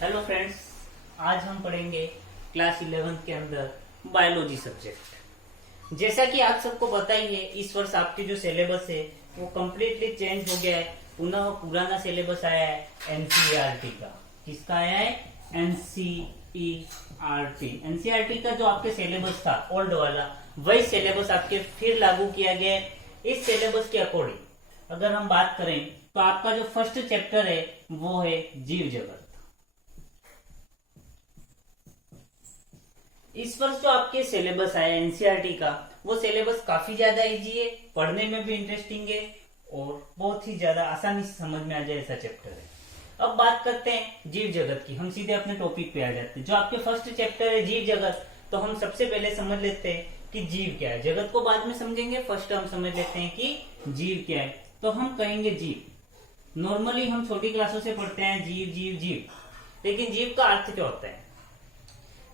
Hello friends, आज हम पढ़ेंगे क्लास 11 के अंदर बायोलॉजी सब्जेक्ट। जैसा कि आप सबको पता ही है, इस वर्ष आपके जो सिलेबस है वो कम्प्लीटली चेंज हो गया है। पुनः पुराना सिलेबस आया है एनसीईआरटी का। किसका आया है? एनसीईआरटी। एनसीईआरटी का जो आपके सिलेबस था ओल्ड वाला, वही सिलेबस आपके फिर लागू किया गया है। इस सिलेबस के अकॉर्डिंग अगर हम बात करें तो आपका जो फर्स्ट चैप्टर है वो है जीव जगत। इस वर्ष जो आपके सिलेबस आया एनसीईआरटी का, वो सिलेबस काफी ज्यादा इजी है, पढ़ने में भी इंटरेस्टिंग है और बहुत ही ज्यादा आसानी से समझ में आ जाए ऐसा चैप्टर है। अब बात करते हैं जीव जगत की। हम सीधे अपने टॉपिक पे आ जाते हैं। जो आपके फर्स्ट चैप्टर है जीव जगत, तो हम सबसे पहले समझ लेते हैं कि जीव क्या है। जगत को बाद में समझेंगे, फर्स्ट हम समझ लेते हैं कि जीव क्या है। तो हम कहेंगे जीव। नॉर्मली हम छोटी क्लासों से पढ़ते हैं जीव जीव जीव, लेकिन जीव का अर्थ क्या होता है?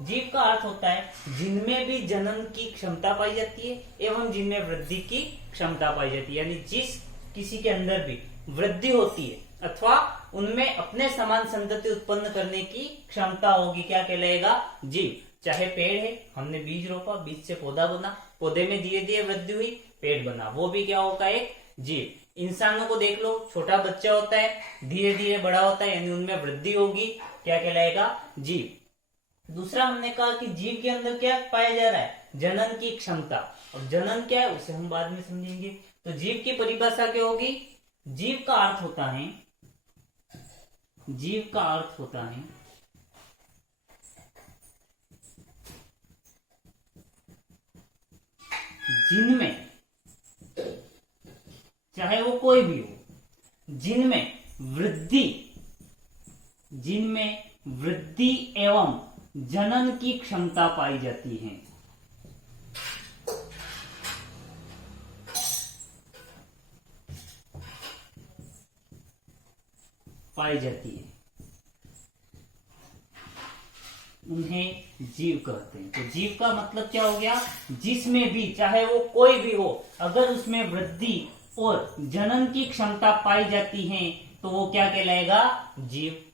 जीव का अर्थ होता है जिनमें भी जनन की क्षमता पाई जाती है एवं जिनमें वृद्धि की क्षमता पाई जाती है। यानी जिस किसी के अंदर भी वृद्धि होती है अथवा उनमें अपने समान संतति उत्पन्न करने की क्षमता होगी, क्या कहलाएगा? जीव। चाहे पेड़ है, हमने बीज रोपा, बीज से पौधा बना, पौधे में धीरे धीरे वृद्धि हुई, पेड़ बना, वो भी क्या होगा? एक जीव। इंसानों को देख लो, छोटा बच्चा होता है, धीरे धीरे बड़ा होता है, यानी उनमें वृद्धि होगी, क्या कहलाएगा? जीव। दूसरा हमने कहा कि जीव के अंदर क्या पाया जा रहा है? जनन की क्षमता। और जनन क्या है उसे हम बाद में समझेंगे। तो जीव की परिभाषा क्या होगी? जीव का अर्थ होता है, जीव का अर्थ होता है जिनमें, चाहे वो कोई भी हो, जिनमें वृद्धि एवं जनन की क्षमता पाई जाती है। उन्हें जीव कहते हैं। तो जीव का मतलब क्या हो गया? जिसमें भी, चाहे वो कोई भी हो, अगर उसमें वृद्धि और जनन की क्षमता पाई जाती है तो वो क्या कहलाएगा? जीव।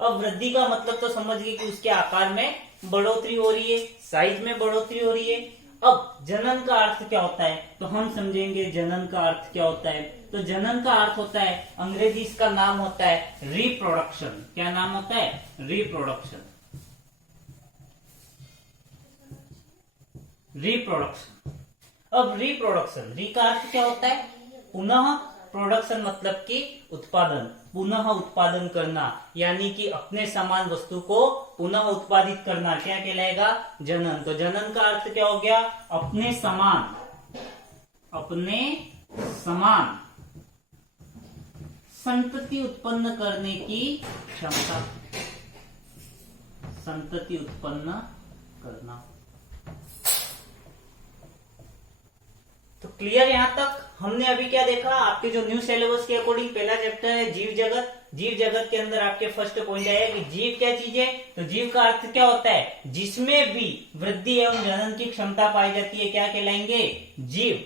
अब वृद्धि का मतलब तो समझ गए कि उसके आकार में बढ़ोतरी हो रही है, साइज में बढ़ोतरी हो रही है। अब जनन का अर्थ क्या होता है तो हम समझेंगे जनन का अर्थ क्या होता है। तो जनन का अर्थ होता है, अंग्रेजी इसका नाम होता है रिप्रोडक्शन। क्या नाम होता है? रिप्रोडक्शन। अब रिप्रोडक्शन, री का अर्थ क्या होता है? पुनः। प्रोडक्शन मतलब कि उत्पादन, पुनः उत्पादन करना, यानी कि अपने समान वस्तु को पुनः उत्पादित करना, क्या कहलाएगा? जनन। तो जनन का अर्थ क्या हो गया? अपने समान संतति उत्पन्न करने की क्षमता, संतति उत्पन्न करना। तो क्लियर? यहां तक हमने अभी क्या देखा? आपके जो न्यू सिलेबस के अकॉर्डिंग पहला चैप्टर है जीव जगत। जीव जगत के अंदर आपके फर्स्ट पॉइंट आया कि जीव क्या चीज है। तो जीव का अर्थ क्या होता है? जिसमें भी वृद्धि एवं जनन की क्षमता पाई जाती है, क्या कहलाएंगे? जीव।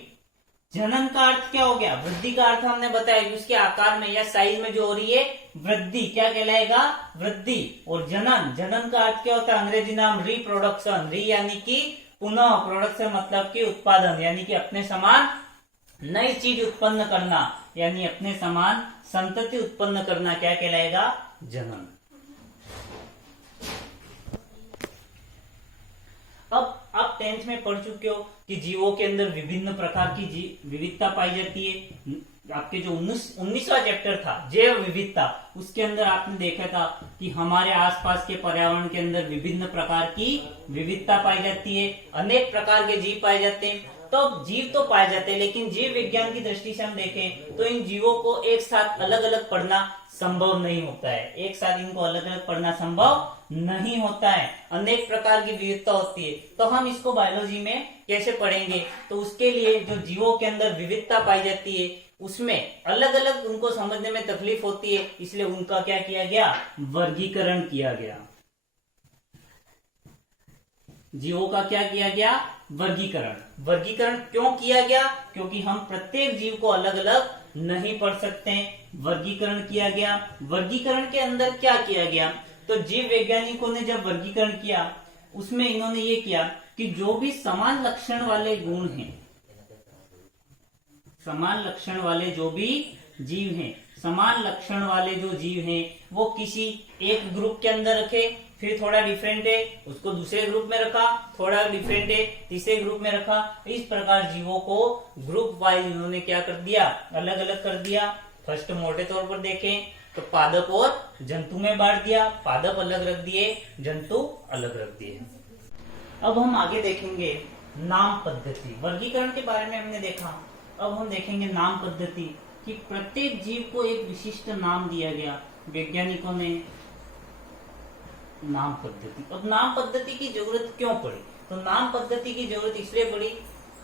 जनन का अर्थ क्या हो गया? वृद्धि का अर्थ हमने बताया कि उसके आकार में या साइज में जो हो रही है वृद्धि, क्या कहलाएगा? वृद्धि। और जनन, जनन का अर्थ क्या होता है? अंग्रेजी नाम रिप्रोडक्शन। री यानी कि पुनः, प्रोडक्शन मतलब कि उत्पादन, यानी कि अपने समान नई चीज उत्पन्न करना, यानी अपने समान संतति उत्पन्न करना, क्या कहलाएगा? जनन। अब आप 10th में पढ़ चुके हो कि जीवों के अंदर विभिन्न प्रकार की विविधता पाई जाती है। आपके जो 19वां चैप्टर था जैव विविधता, उसके अंदर आपने देखा था कि हमारे आसपास के पर्यावरण के अंदर विभिन्न प्रकार की विविधता पाई जाती है, अनेक प्रकार के जीव पाए जाते हैं। तो जीव तो पाए जाते हैं, लेकिन जीव विज्ञान की दृष्टि से हम देखें तो इन जीवों को एक साथ अलग अलग पढ़ना संभव नहीं होता है। एक साथ इनको अलग अलग पढ़ना संभव नहीं होता है, अनेक प्रकार की विविधता होती है। तो हम इसको बायोलॉजी में कैसे पढ़ेंगे? तो उसके लिए जो जीवों के अंदर विविधता पाई जाती है उसमें अलग अलग उनको समझने में तकलीफ होती है, इसलिए उनका क्या किया गया? वर्गीकरण किया गया। जीवों का क्या किया गया? वर्गीकरण। वर्गीकरण क्यों किया गया? क्योंकि हम प्रत्येक जीव को अलग अलग नहीं पढ़ सकते हैं, वर्गीकरण किया गया। वर्गीकरण के अंदर क्या किया गया? तो जीव वैज्ञानिकों ने जब वर्गीकरण किया उसमें इन्होंने ये किया कि जो भी समान लक्षण वाले गुण हैं, समान लक्षण वाले जो भी जीव हैं, समान लक्षण वाले जो जीव हैं वो किसी एक ग्रुप के अंदर रखे, फिर थोड़ा डिफरेंट है उसको दूसरे ग्रुप में रखा, थोड़ा डिफरेंट है तीसरे ग्रुप में रखा। इस प्रकार जीवों को ग्रुप वाइज इन्होंने क्या कर दिया, अलग अलग कर दिया। फर्स्ट मोटे तौर पर देखें तो पादप और जंतु में बांट दिया, पादप अलग रख दिए, जंतु अलग रख दिए। अब हम आगे देखेंगे नाम पद्धति। वर्गीकरण के बारे में हमने देखा, अब हम देखेंगे नाम पद्धति कि प्रत्येक जीव को एक विशिष्ट नाम दिया गया वैज्ञानिकों ने। नाम पद्धति, अब नाम पद्धति की जरूरत क्यों पड़ी? तो नाम पद्धति की जरूरत इसलिए पड़ी,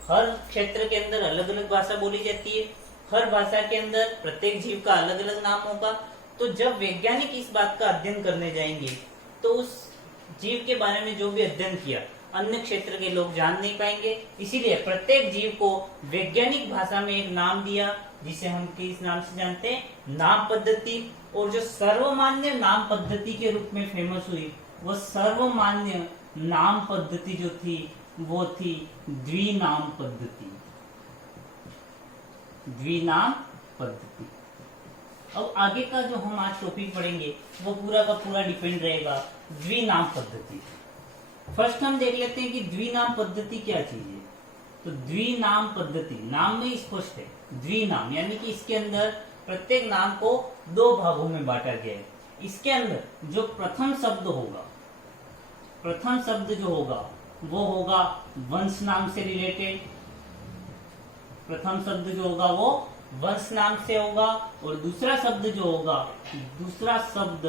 हर क्षेत्र के अंदर अलग अलग भाषा बोली जाती है, हर भाषा के अंदर प्रत्येक जीव का अलग अलग नाम होगा। तो जब वैज्ञानिक इस बात का अध्ययन करने जाएंगे तो उस जीव के बारे में जो भी अध्ययन किया अन्य क्षेत्र के लोग जान नहीं पाएंगे, इसीलिए प्रत्येक जीव को वैज्ञानिक भाषा में एक नाम दिया जिसे हम किस नाम से जानते हैं, नाम पद्धति। और जो सर्वमान्य नाम पद्धति के रूप में फेमस हुई वो सर्वमान्य नाम पद्धति जो थी वो थी द्विनाम पद्धति। द्विनाम पद्धति। अब आगे का जो हम आज टॉपिक पढ़ेंगे वो पूरा का पूरा डिपेंड रहेगा द्विनाम पद्धति। फर्स्ट हम देख लेते हैं कि द्विनाम पद्धति क्या चीज है। तो द्विनाम पद्धति, नाम में स्पष्ट है द्विनाम, यानी कि इसके अंदर प्रत्येक नाम को दो भागों में बांटा गया है। इसके अंदर जो प्रथम शब्द होगा, प्रथम शब्द जो होगा वो होगा वंश नाम से रिलेटेड। प्रथम शब्द जो होगा वो वंश नाम से होगा, और दूसरा शब्द जो होगा, दूसरा शब्द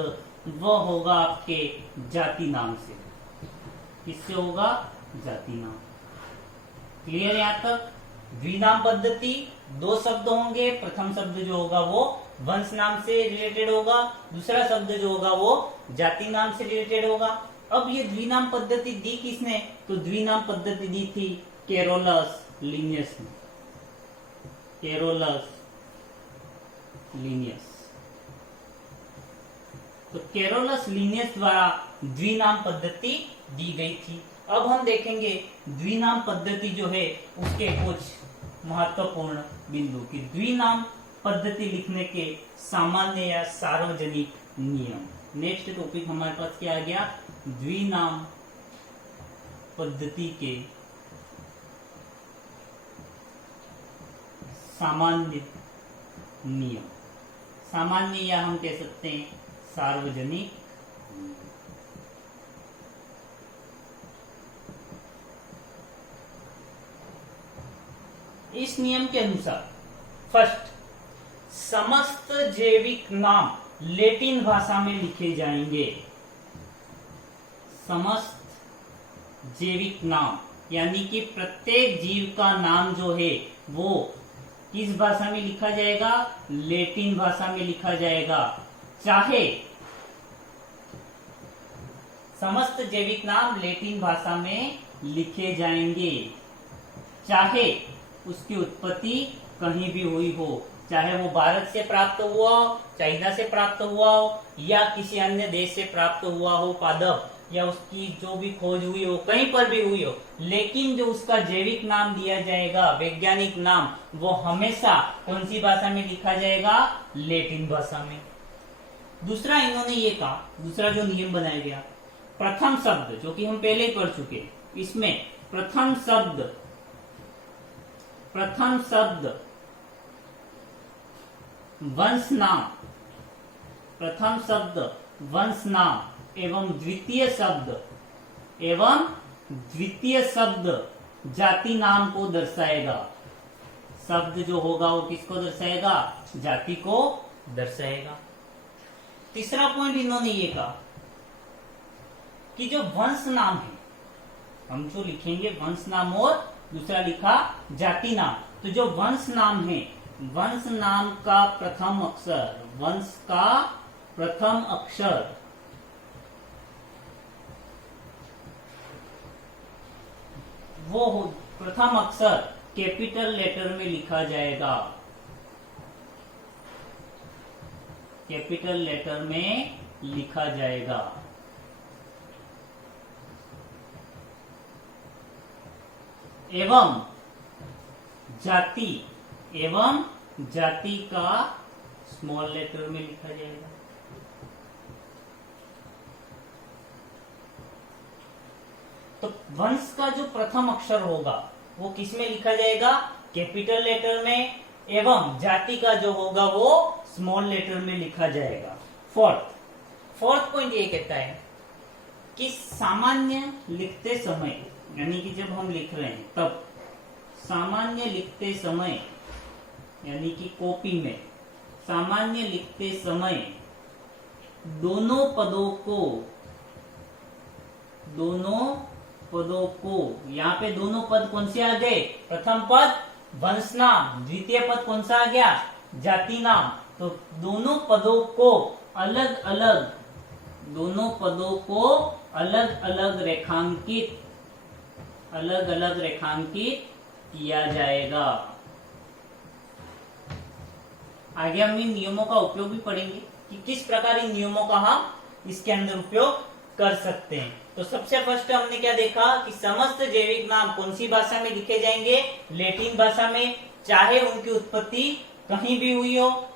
वो होगा आपके जाति नाम से। किससे होगा? जाति नाम। क्लियर यहाँ तक? द्विनाम पद्धति, दो शब्द होंगे, प्रथम शब्द जो होगा वो वंश नाम से रिलेटेड होगा, दूसरा शब्द जो होगा वो जाति नाम से रिलेटेड होगा। अब ये द्विनाम पद्धति दी किसने? तो द्विनाम पद्धति दी थी कैरोलस लिनियस ने। कैरोलस लिनियस, तो कैरोलस लिनियस द्वारा द्विनाम पद्धति दी गई थी। अब हम देखेंगे द्विनाम पद्धति जो है उसके कुछ महत्वपूर्ण बिंदु की। द्विनाम पद्धति लिखने के सामान्य या सार्वजनिक नियम। नेक्स्ट टॉपिक हमारे पास क्या आ गया? द्विनाम पद्धति के सामान्य नियम। सामान्य या हम कह सकते हैं सार्वजनिक। इस नियम के अनुसार फर्स्ट, समस्त जैविक नाम लैटिन भाषा में लिखे जाएंगे। समस्त जैविक नाम यानी कि प्रत्येक जीव का नाम जो है वो किस भाषा में लिखा जाएगा? लैटिन भाषा में लिखा जाएगा। चाहे समस्त जैविक नाम लैटिन भाषा में लिखे जाएंगे, चाहे उसकी उत्पत्ति कहीं भी हुई हो, चाहे वो भारत से प्राप्त हुआ हो, चाइना से प्राप्त हुआ हो, या किसी अन्य देश से प्राप्त हुआ हो पादप, या उसकी जो भी खोज हुई हो कहीं पर भी हुई हो, लेकिन जो उसका जैविक नाम दिया जाएगा, वैज्ञानिक नाम, वो हमेशा कौन सी भाषा में लिखा जाएगा? लैटिन भाषा में। दूसरा इन्होंने ये कहा, दूसरा जो नियम बनाया गया, प्रथम शब्द जो कि हम पहले ही पढ़ चुके, इसमें प्रथम शब्द वंश नाम, प्रथम शब्द वंश नाम एवं द्वितीय शब्द जाति नाम को दर्शाएगा। शब्द जो होगा वो किसको दर्शाएगा? जाति को दर्शाएगा। तीसरा पॉइंट इन्होंने ये कहा कि जो वंश नाम है, हम जो लिखेंगे वंश नाम और दूसरा लिखा जाति नाम, तो जो वंश नाम है, वंश नाम का प्रथम अक्षर, वंश का प्रथम अक्षर वो प्रथम अक्षर कैपिटल लेटर में लिखा जाएगा। कैपिटल लेटर में लिखा जाएगा। एवं जाति का स्मॉल लेटर में लिखा जाएगा। तो वंश का जो प्रथम अक्षर होगा वो किस में लिखा जाएगा? कैपिटल लेटर में। एवं जाति का जो होगा वो स्मॉल लेटर में लिखा जाएगा। फोर्थ पॉइंट ये कहता है कि सामान्य लिखते समय, यानी कि जब हम लिख रहे हैं तब सामान्य लिखते समय, यानी कि कॉपी में सामान्य लिखते समय दोनों पदों को यहाँ पे दोनों पद कौन से आ गए? प्रथम पद वंश नाम, द्वितीय पद कौन सा आ गया? जाति नाम। तो दोनों पदों को अलग अलग रेखांकित किया जाएगा। आगे हम इन नियमों का उपयोग भी पढ़ेंगे कि किस प्रकार इन नियमों का हम इसके अंदर उपयोग कर सकते हैं। तो सबसे फर्स्ट हमने क्या देखा कि समस्त जैविक नाम कौन सी भाषा में लिखे जाएंगे? लैटिन भाषा में, चाहे उनकी उत्पत्ति कहीं भी हुई हो।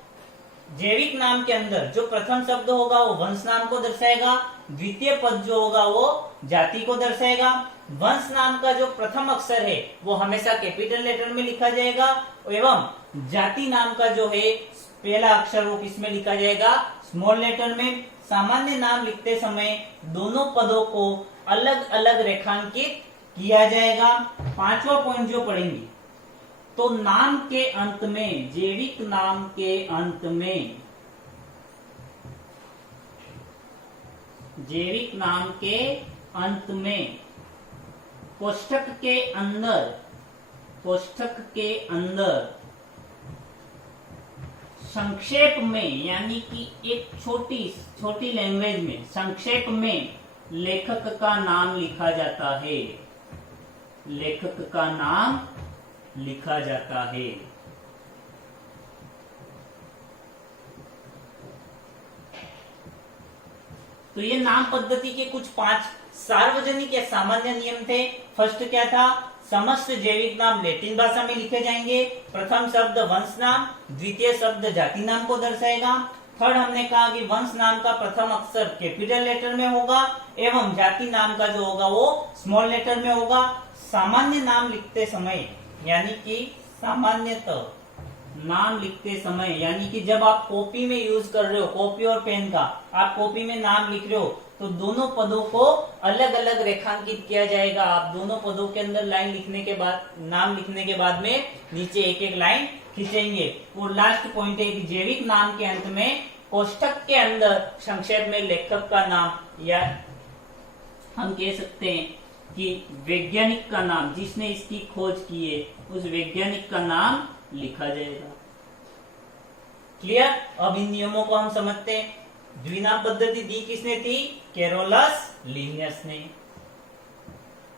जैविक नाम के अंदर जो प्रथम शब्द होगा वो वंश नाम को दर्शाएगा, द्वितीय पद जो होगा वो जाति को दर्शाएगा। वंश नाम का जो प्रथम अक्षर है वो हमेशा कैपिटल लेटर में लिखा जाएगा, एवं जाति नाम का जो है पहला अक्षर वो किस में लिखा जाएगा? स्मॉल लेटर में। सामान्य नाम लिखते समय दोनों पदों को अलग अलग रेखांकित किया जाएगा। पांचवा पॉइंट जो पढ़ेंगे, तो नाम के अंत में, जैविक नाम के अंत में कोष्ठक के अंदर संक्षेप में, यानी कि एक छोटी लैंग्वेज में संक्षेप में लेखक का नाम लिखा जाता है। तो ये नाम पद्धति के कुछ 5 सार्वजनिक या सामान्य नियम थे। फर्स्ट क्या था? समस्त जैविक नाम लैटिन भाषा में लिखे जाएंगे। प्रथम शब्द वंश नाम, द्वितीय शब्द जाति नाम को दर्शाएगा। थर्ड हमने कहा कि वंश नाम का प्रथम अक्षर कैपिटल लेटर में होगा, एवं जाति नाम का जो होगा वो स्मॉल लेटर में होगा। सामान्य नाम लिखते समय, यानी कि सामान्यतः नाम लिखते समय, यानी कि जब आप कॉपी में यूज कर रहे हो, कॉपी और पेन का आप कॉपी में नाम लिख रहे हो, तो दोनों पदों को अलग अलग रेखांकित किया जाएगा। आप दोनों पदों के अंदर लाइन लिखने के बाद, नाम लिखने के बाद में नीचे एक एक लाइन खींचेंगे। और लास्ट पॉइंट है कि जैविक नाम के अंत में कोष्ठक के अंदर संक्षेप में लेखक का नाम, या हम कह सकते हैं कि वैज्ञानिक का नाम, जिसने इसकी खोज की है उस वैज्ञानिक का नाम लिखा जाएगा। क्लियर? अब इन नियमों को हम समझते हैं। द्विनाम पद्धति दी किसने थी? कैरोलस लिनियस ने।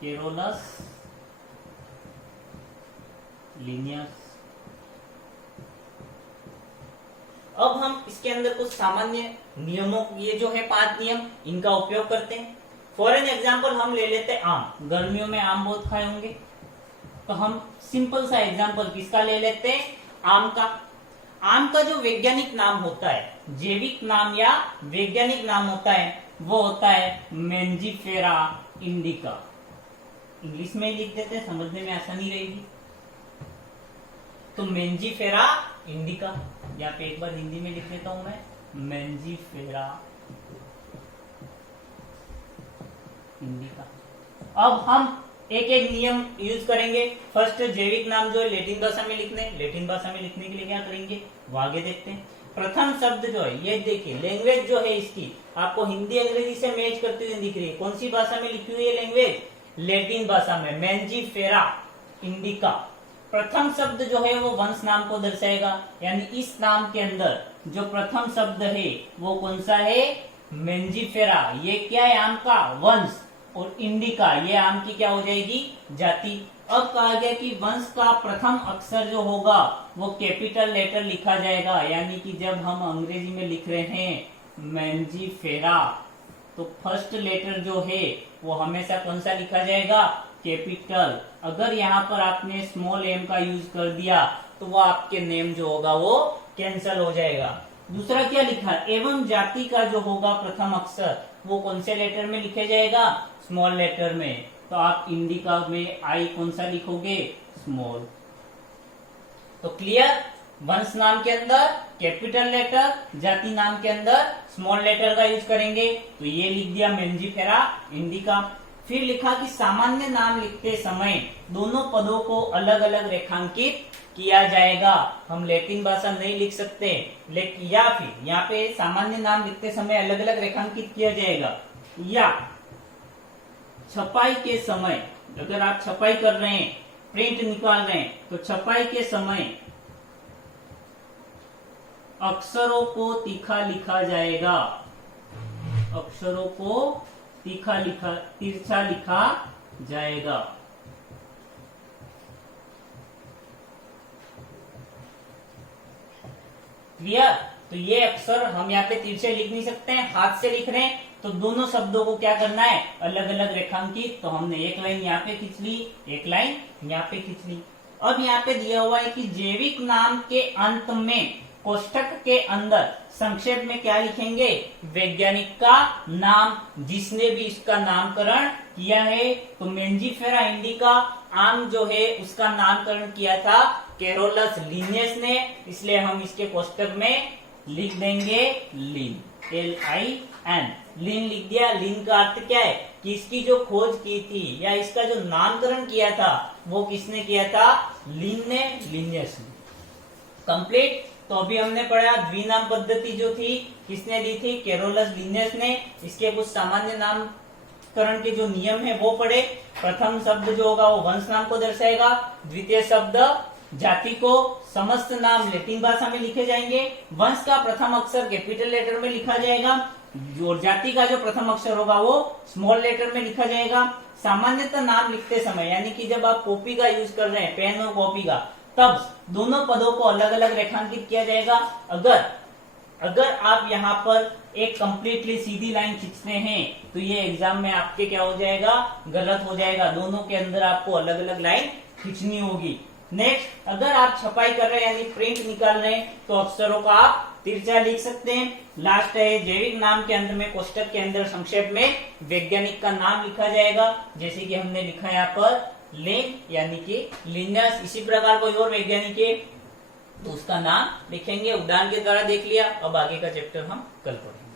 Carolus Linnaeus. अब हम इसके अंदर कुछ सामान्य नियमों, ये जो है 5 नियम, इनका उपयोग करते हैं। फॉर एन एग्जाम्पल हम ले लेते हैं आम। गर्मियों में आम बहुत खाए होंगे, तो हम सिंपल सा एग्जाम्पल किसका ले लेते हैं? आम का। आम का जो वैज्ञानिक नाम होता है, जैविक नाम या वैज्ञानिक नाम होता है, वो होता है मेंजिफेरा इंडिका। इंग्लिश में ही लिख देते हैं, समझने में आसानी रहेगी। तो मेंजिफेरा इंडिका, यहाँ पे एक बार हिंदी में लिख देता हूं मैं, मेंजिफेरा इंडिका। अब हम एक एक नियम यूज करेंगे। फर्स्ट, जैविक नाम जो है लैटिन भाषा में लिखने, लैटिन भाषा में लिखने के लिए क्या करेंगे वो आगे देखते हैं। प्रथम शब्द जो है, ये देखिए लैंग्वेज जो है इसकी आपको हिंदी अंग्रेजी से मैच करती हुई दिख रही है। कौन सी भाषा में लिखी हुई है लैंग्वेज? लैटिन भाषा में, मेंजिफेरा इंडिका। प्रथम शब्द जो है वो वंश नाम को दर्शाएगा, यानी इस नाम के अंदर जो प्रथम शब्द है वो कौन सा है? मेंजिफेरा। ये क्या है? आम का वंश। और इंडिका, ये आम की क्या हो जाएगी? जाति। अब कहा गया कि वंश का प्रथम अक्षर जो होगा वो कैपिटल लेटर लिखा जाएगा, यानी कि जब हम अंग्रेजी में लिख रहे हैं मेंजीफेरा। तो फर्स्ट लेटर जो है वो हमेशा कौन सा लिखा जाएगा? कैपिटल। अगर यहाँ पर आपने स्मॉल एम का यूज कर दिया तो वो आपके नेम जो होगा वो कैंसल हो जाएगा। दूसरा क्या लिखा? एवं जाति का जो होगा प्रथम अक्षर वो कौन से लेटर में लिखे जाएगा? स्मॉल लेटर में। तो आप इंडिका में आई कौन सा लिखोगे? स्मॉल। तो क्लियर? वंश नाम के अंदर कैपिटल लेटर, जाति नाम के अंदर स्मॉल लेटर का यूज करेंगे। तो ये लिख दिया मेंजीफेरा इंडिका। फिर लिखा कि सामान्य नाम लिखते समय दोनों पदों को अलग अलग रेखांकित किया जाएगा। हम लैटिन भाषा नहीं लिख सकते, लेकिन या फिर यहाँ पे सामान्य नाम लिखते समय अलग अलग रेखांकित किया जाएगा, या छपाई के समय, अगर आप छपाई कर रहे हैं, प्रिंट निकाल रहे हैं, तो छपाई के समय अक्षरों को तीखा लिखा जाएगा। अक्षरों को तिरछा लिखा जाएगा। क्लियर? तो ये अक्षर हम यहाँ पे तिरछे लिख नहीं सकते हैं, हाथ से लिख रहे हैं, तो दोनों शब्दों को क्या करना है? अलग अलग रेखांकित। तो हमने एक लाइन यहाँ पे खींच ली, एक लाइन यहाँ पे खींच ली। अब यहाँ पे दिया हुआ है कि जैविक नाम के अंत में कोष्ठक के अंदर संक्षेप में क्या लिखेंगे? वैज्ञानिक का नाम, जिसने भी इसका नामकरण किया है। तो मेंजीफेरा इंडिका आम जो है उसका नामकरण किया था कैरोलस लिनियस ने, इसलिए हम इसके कोष्ठक में लिख देंगे लिन, LIN। लिन लिख दिया। लिन का अर्थ क्या है? कि इसकी जो खोज की थी या इसका जो नामकरण किया था वो किसने किया था? लिन ने, लिनियस ने। कंप्लीट। तो अभी हमने पढ़ा द्विनाम पद्धति जो थी किसने दी थी? कैरोलस लिनियस ने। इसके कुछ सामान्य नामकरण के जो नियम है वो पढ़े। प्रथम शब्द जो होगा वो वंश नाम को दर्शाएगा, द्वितीय शब्द जाति को, समस्त नाम लैटिन भाषा में लिखे जाएंगे, वंश का प्रथम अक्षर कैपिटल लेटर में लिखा जाएगा, और जाति का जो प्रथम अक्षर होगा वो स्मॉल लेटर में लिखा जाएगा। सामान्यतः नाम लिखते समय, यानी कि जब आप कॉपी का यूज कर रहे हैं, पेन और कॉपी का, तब दोनों पदों को अलग अलग रेखांकित किया जाएगा। अगर आप यहाँ पर एक कंप्लीटली सीधी लाइन खींचते हैं तो ये एग्जाम में आपके क्या हो जाएगा? गलत हो जाएगा। दोनों के अंदर आपको अलग अलग लाइन खींचनी होगी। नेक्स्ट, अगर आप छपाई कर रहे हैं यानी प्रिंट निकाल रहे हैं तो अक्षरों का आप तिरछा लिख सकते हैं। लास्ट है जैविक नाम के अंदर में कोष्ठक के अंदर संक्षेप में वैज्ञानिक का नाम लिखा जाएगा, जैसे कि हमने लिखा है यहाँ पर लिन यानी कि लिनियस। इसी प्रकार कोई और वैज्ञानिक है तो उसका नाम लिखेंगे। उदाहरण के द्वारा देख लिया। अब आगे का चैप्टर हम कल पढ़ेंगे।